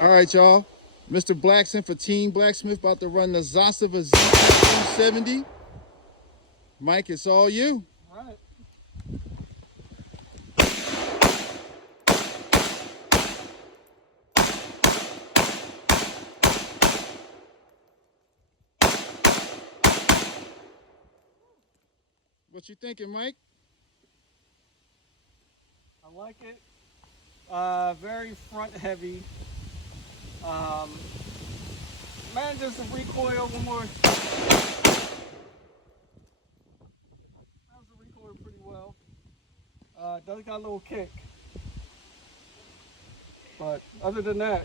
All right, y'all. Mr. Blackson for Team Blacksmith about to run the Zastava ZPAP M70. Mike, it's all you. All right. What you thinking, Mike? I like it. Very front heavy. Man, just a recoil one more. How's the recoil pretty well. Does got a little kick. But other than that,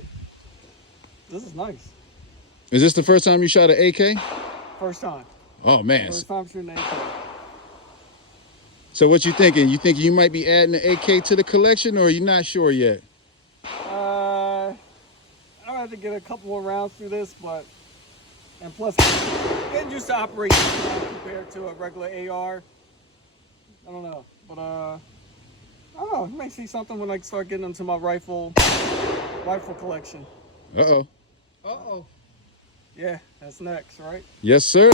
this is nice. Is this the first time you shot an AK? First time. Oh, man. First time shooting an AK. So what you thinking? You think you might be adding an AK to the collection, or are you not sure yet? I'll have to get a couple more rounds through this, but, and plus, getting used to operating compared to a regular AR. I don't know, but I don't know. You may see something when I start getting into my rifle collection. Uh-oh. Uh-oh. Yeah, that's next, right? Yes, sir.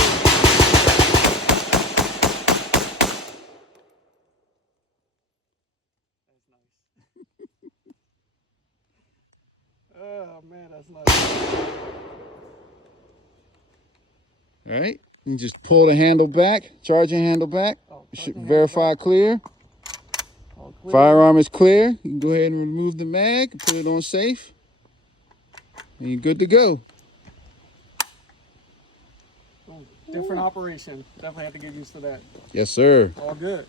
Oh man, that's nice. All right. You just pull the handle back, charging handle back. Oh, Should verify clear. All clear. Firearm is clear. You can go ahead and remove the mag, put it on safe, and you're good to go. Different operation. Definitely have to get used to that. Yes, sir. All good.